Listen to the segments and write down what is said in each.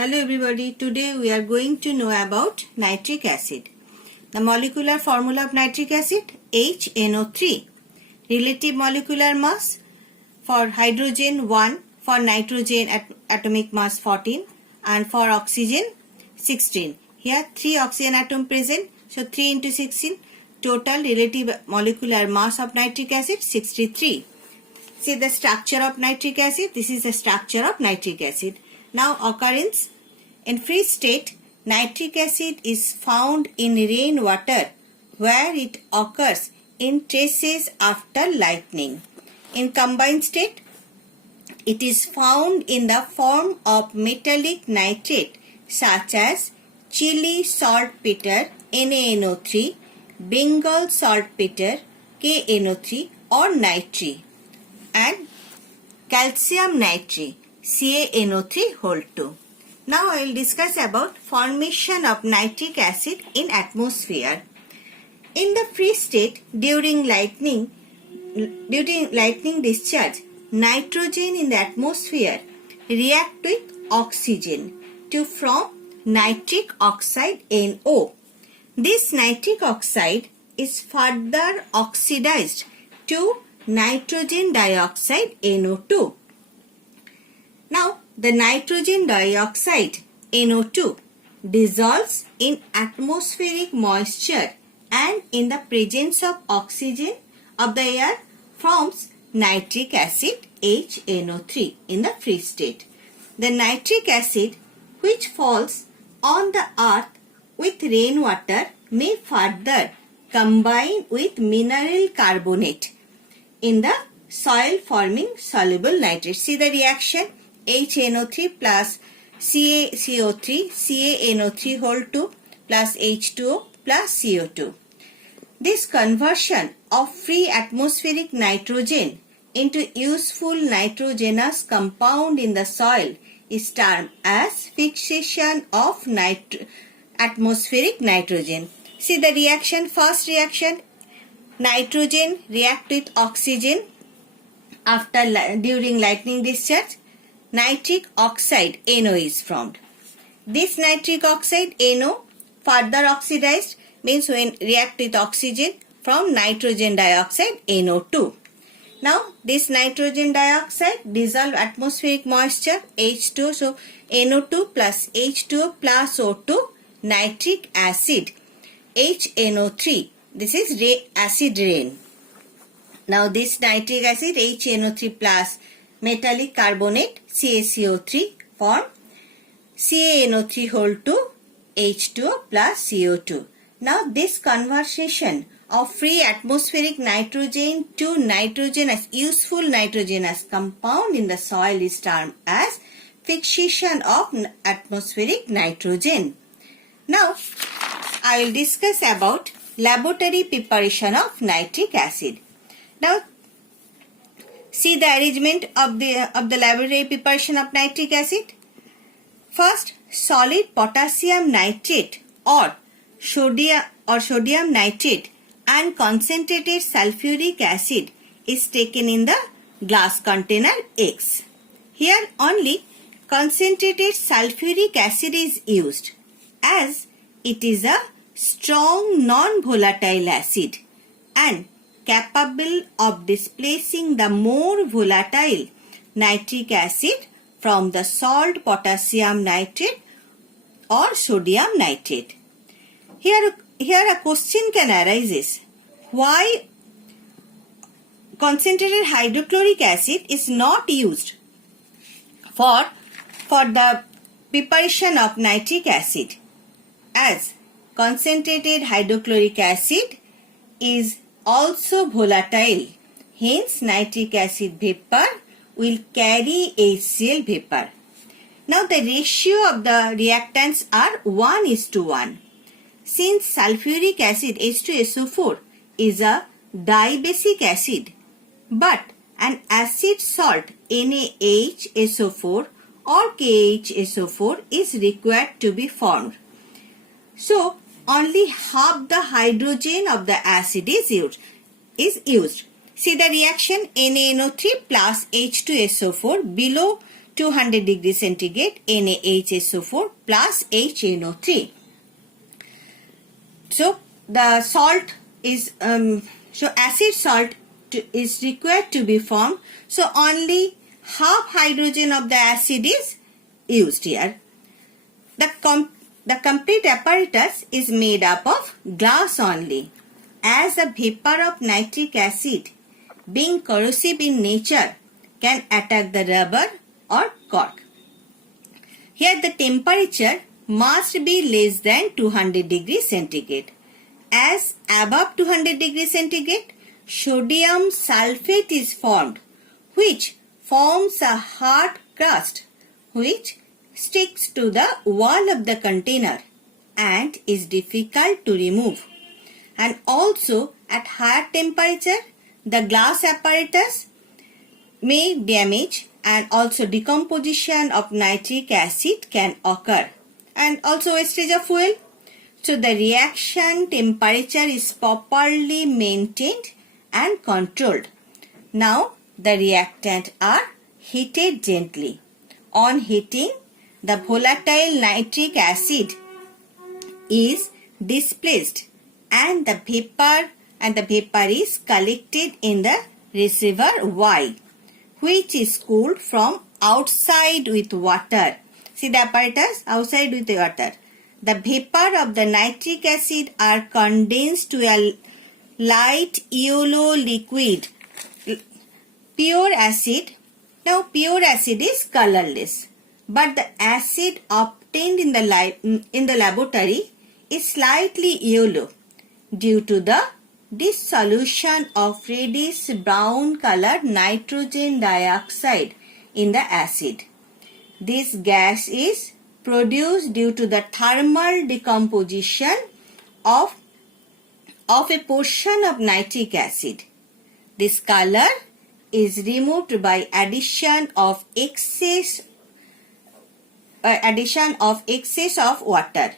Hello everybody, today we are going to know about nitric acid. The molecular formula of nitric acid HNO3. Relative molecular mass for hydrogen 1, for nitrogen atomic mass 14 and for oxygen 16. Here 3 oxygen atom present, so 3 into 16. Total relative molecular mass of nitric acid 63. See the structure of nitric acid. This is the structure of nitric acid. Now occurrence. In free state, nitric acid is found in rainwater where it occurs in traces after lightning. In combined state, it is found in the form of metallic nitrate such as Chile saltpeter NaNO3, Bengal saltpeter KNO3 or nitre, and calcium nitre CaNO3 whole 2. Now I will discuss about formation of nitric acid in atmosphere. In the free state, during lightning discharge, nitrogen in the atmosphere react with oxygen to form nitric oxide NO. This nitric oxide is further oxidized to nitrogen dioxide NO2. Now, the nitrogen dioxide NO2 dissolves in atmospheric moisture and in the presence of oxygen of the air forms nitric acid HNO3 in the free state. The nitric acid which falls on the earth with rainwater may further combine with mineral carbonate in the soil forming soluble nitrate. See the reaction. HNO3 plus CaCO3, CaNO3 whole 2 plus H2O plus CO2. This conversion of free atmospheric nitrogen into useful nitrogenous compound in the soil is termed as fixation of atmospheric nitrogen. See the reaction. First reaction, nitrogen react with oxygen during lightning discharge. Nitric oxide NO is formed. This nitric oxide NO further oxidized means when react with oxygen from nitrogen dioxide NO2. Now this nitrogen dioxide dissolve atmospheric moisture H2O, so NO2 plus H2O plus O2 nitric acid HNO3. This is acid rain. Now this nitric acid HNO3 plus metallic carbonate CaCO3 form CaNO3 whole 2 H2O plus CO2. Now this conversion of free atmospheric nitrogen to useful nitrogenous compound in the soil is termed as fixation of atmospheric nitrogen. Now I will discuss about laboratory preparation of nitric acid. Now see the arrangement of the laboratory preparation of nitric acid. First, solid potassium nitrate or sodium nitrate and concentrated sulfuric acid is taken in the glass container X. Here only concentrated sulfuric acid is used as it is a strong non-volatile acid and capable of displacing the more volatile nitric acid from the salt potassium nitrate or sodium nitrate. Here a question can arise: why concentrated hydrochloric acid is not used for the preparation of nitric acid, as concentrated hydrochloric acid is also volatile. Hence, nitric acid vapor will carry HCl vapor. Now, the ratio of the reactants are 1:1. Since sulfuric acid H2SO4 is a dibasic acid, but an acid salt NaHSO4 or KHSO4 is required to be formed. So, only half the hydrogen of the acid is used. See the reaction. NaNO3 plus H2SO4 below 200 degrees centigrade NaHSO4 plus HNO3. So the salt is acid salt is required to be formed. So only half hydrogen of the acid is used here. The complete apparatus is made up of glass only, as the vapor of nitric acid, being corrosive in nature, can attack the rubber or cork. Here the temperature must be less than 200 degrees centigrade. As above 200 degrees centigrade, sodium sulfate is formed, which forms a hard crust which sticks to the wall of the container and is difficult to remove. And also at higher temperature, the glass apparatus may damage, and also decomposition of nitric acid can occur, and also wastage of fuel. So the reaction temperature is properly maintained and controlled. Now the reactant are heated gently. On heating, the volatile nitric acid is displaced and the vapor is collected in the receiver Y, which is cooled from outside with water. See the apparatus outside with the water. The vapor of the nitric acid are condensed to a light yellow liquid. Pure acid. Now pure acid is colorless, but the acid obtained in the laboratory is slightly yellow due to the dissolution of reddish brown colored nitrogen dioxide in the acid. This gas is produced due to the thermal decomposition of a portion of nitric acid. This color is removed by addition of excess of water,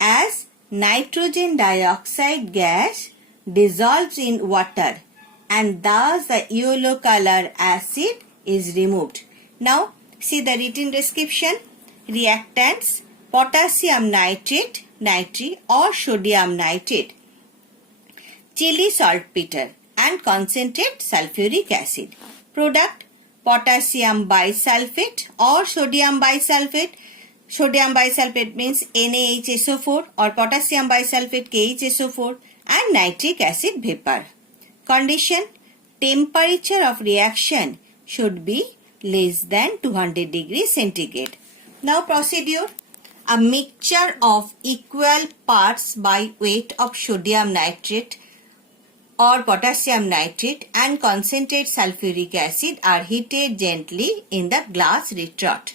as nitrogen dioxide gas dissolves in water, and thus the yellow color acid is removed. Now see the written description. Reactants: potassium nitrate, nitrate or sodium nitrate, chili saltpeter and concentrate sulfuric acid. Product: potassium bisulfate or sodium bisulfate. Sodium bisulfate means NaHSO4 or potassium bisulfate KHSO4 and nitric acid vapor. Condition: temperature of reaction should be less than 200 degrees centigrade. Now procedure: a mixture of equal parts by weight of sodium nitrate or potassium nitrate and concentrate sulfuric acid are heated gently in the glass retort.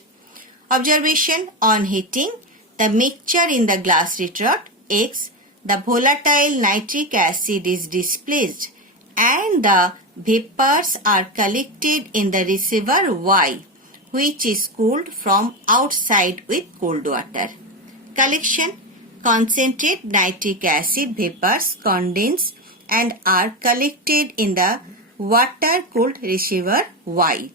Observation: on heating, the mixture in the glass retort X, the volatile nitric acid is displaced and the vapors are collected in the receiver Y, which is cooled from outside with cold water. Collection: concentrate nitric acid vapors condense and are collected in the water-cooled receiver Y.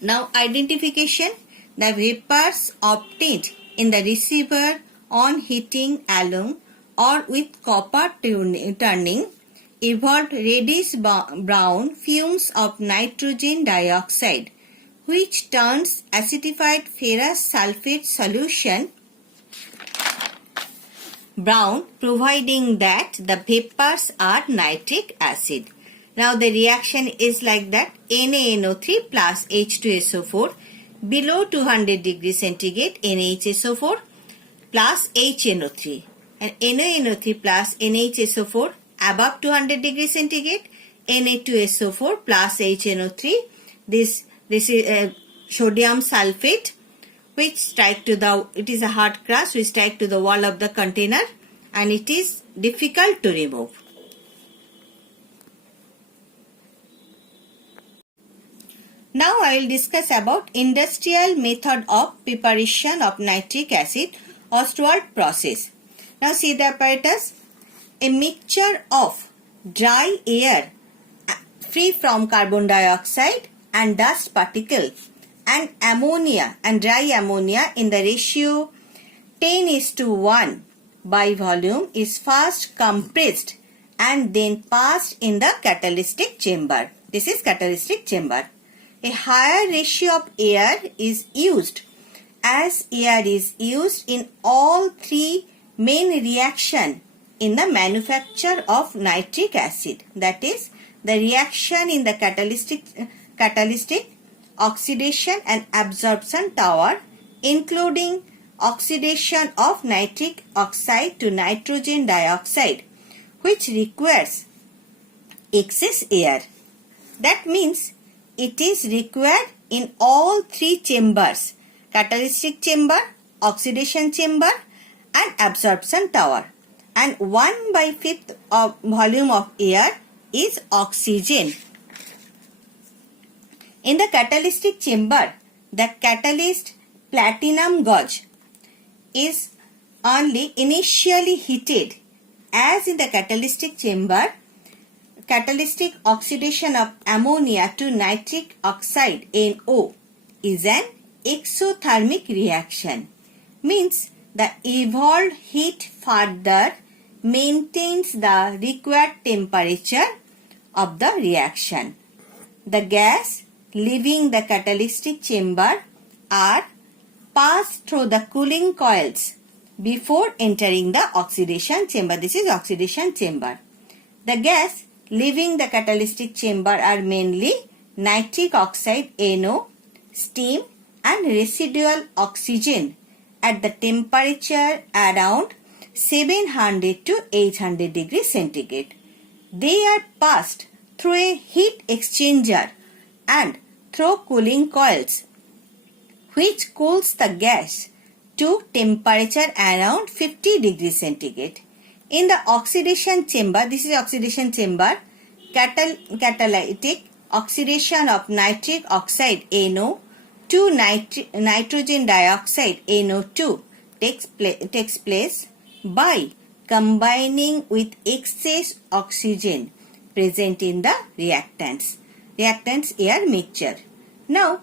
Now identification: the vapors obtained in the receiver on heating alone or with copper turning evolved reddish brown fumes of nitrogen dioxide, which turns acidified ferrous sulfate solution brown, providing that the vapors are nitric acid. Now the reaction is like that: NaNO3 plus H2SO4 below 200 degrees centigrade NaHSO4 plus HNO3, and NaNO3 plus NaHSO4 above 200 degrees centigrade Na2SO4 plus HNO3. This is sodium sulfate, which strike to the, it is a hard crust which strike to the wall of the container and it is difficult to remove. Now I will discuss about industrial method of preparation of nitric acid, Ostwald process. Now see the apparatus: a mixture of dry air free from carbon dioxide and dust particles and ammonia and dry ammonia in the ratio 10:1 by volume is first compressed and then passed in the catalytic chamber. This is catalytic chamber. A higher ratio of air is used as air is used in all three main reactions in the manufacture of nitric acid. That is the reaction in the catalytic oxidation and absorption tower, including oxidation of nitric oxide to nitrogen dioxide, which requires excess air. That means it is required in all three chambers: catalytic chamber, oxidation chamber and absorption tower. And 1/5 of volume of air is oxygen. In the catalytic chamber, the catalyst platinum gauge is only initially heated, as in the catalytic chamber, catalytic oxidation of ammonia to nitric oxide NO is an exothermic reaction. Means the evolved heat further maintains the required temperature of the reaction. The gas leaving the catalytic chamber are passed through the cooling coils before entering the oxidation chamber. This is oxidation chamber. The gas leaving the catalytic chamber are mainly nitric oxide NO, steam and residual oxygen at the temperature around 700 to 800 degrees centigrade. They are passed through a heat exchanger and through cooling coils, which cools the gas to temperature around 50 degrees centigrade. In the oxidation chamber, this is oxidation chamber, catalytic oxidation of nitric oxide NO to nitrogen dioxide NO2 takes place by combining with excess oxygen present in the reactants air mixture. Now,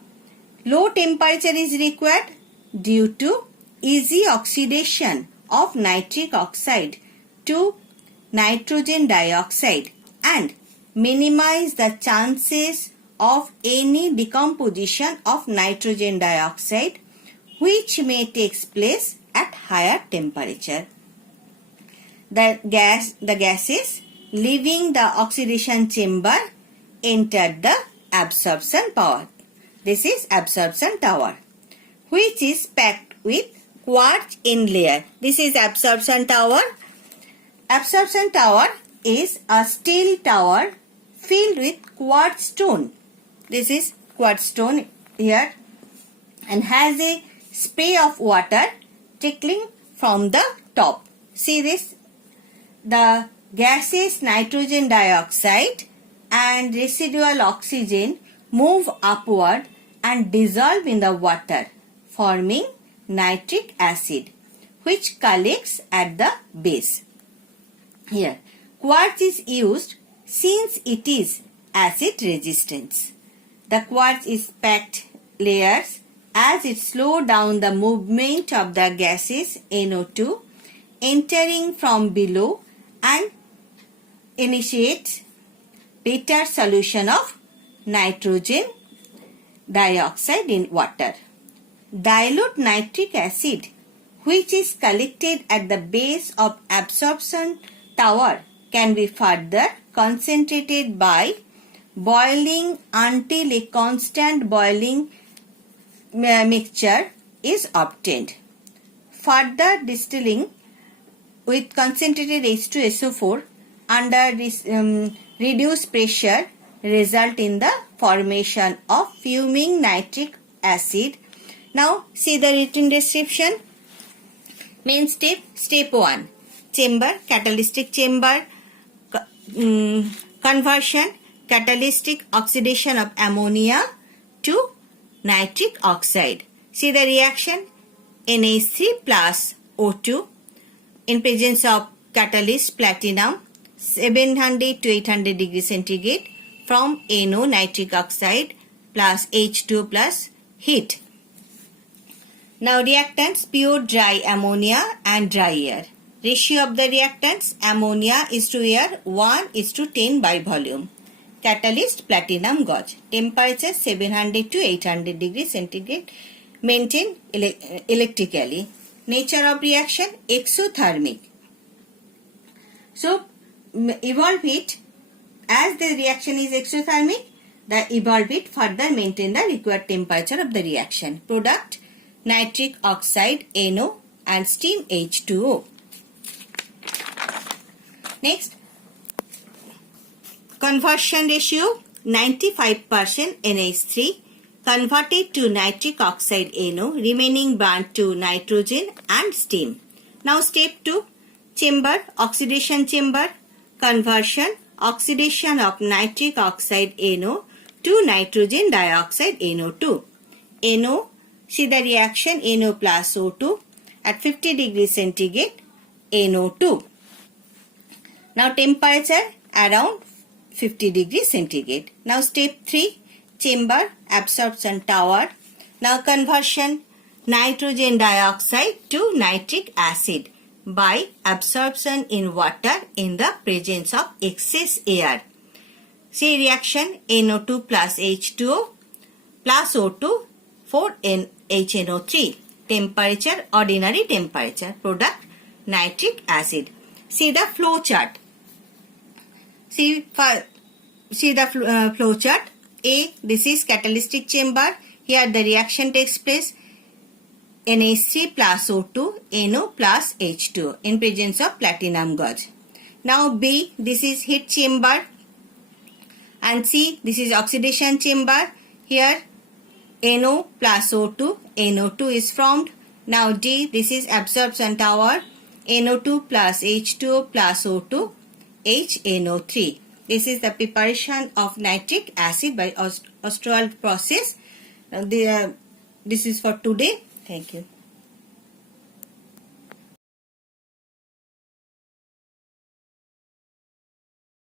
low temperature is required due to easy oxidation of nitric oxide to nitrogen dioxide and minimize the chances of any decomposition of nitrogen dioxide, which may take place at higher temperature. The gases leaving the oxidation chamber enter the absorption tower. This is absorption tower, which is packed with quartz in layer. This is absorption tower. Absorption tower is a steel tower filled with quartz stone. This is quartz stone here and has a spray of water trickling from the top. See this? The gases nitrogen dioxide and residual oxygen move upward and dissolve in the water, forming nitric acid, which collects at the base. Here, quartz is used since it is acid resistant. The quartz is packed layers as it slows down the movement of the gases NO2 entering from below and initiates better solution of nitrogen dioxide in water. Dilute nitric acid, which is collected at the base of absorption tower, can be further concentrated by boiling until a constant boiling mixture is obtained. Further distilling with concentrated H2SO4 under this reduced pressure result in the formation of fuming nitric acid. Now see the written description. Main step, step 1, chamber, catalytic chamber, conversion, catalytic oxidation of ammonia to nitric oxide. See the reaction, NH3 plus O2 in presence of catalyst platinum 700 to 800 degrees centigrade from NO nitric oxide plus H2 plus heat. Now reactants, pure dry ammonia and dry air. Ratio of the reactants, ammonia is to air 1:10 by volume. Catalyst, platinum gauze. Temperature 700 to 800 degrees centigrade. Maintained electrically. Nature of reaction, exothermic. So evolve heat, as the reaction is exothermic, the evolve heat further maintain the required temperature of the reaction. Product, nitric oxide NO and steam H2O. Next, conversion ratio 95% NH3 converted to nitric oxide NO, remaining burnt to nitrogen and steam. Now step 2, chamber, oxidation chamber, conversion, oxidation of nitric oxide NO to nitrogen dioxide NO2. NO, see the reaction NO plus O2 at 50 degrees centigrade, NO2. Now temperature around 50 degrees centigrade. Now step 3, chamber, absorption tower. Now conversion nitrogen dioxide to nitric acid by absorption in water in the presence of excess air. See reaction NO2 plus H2O plus O2 for HNO3. Temperature, ordinary temperature. Product, nitric acid. See the flow chart. See the flow chart. A, this is catalytic chamber. Here the reaction takes place. NH3 plus O2, NO plus H2 in presence of platinum gauze. Now B, this is heat chamber. And C, this is oxidation chamber. Here NO plus O2, NO2 is formed. Now D, this is absorption tower. NO2 plus H2O plus O2, HNO3. This is the preparation of nitric acid by Ostwald process. This is for today. Thank you.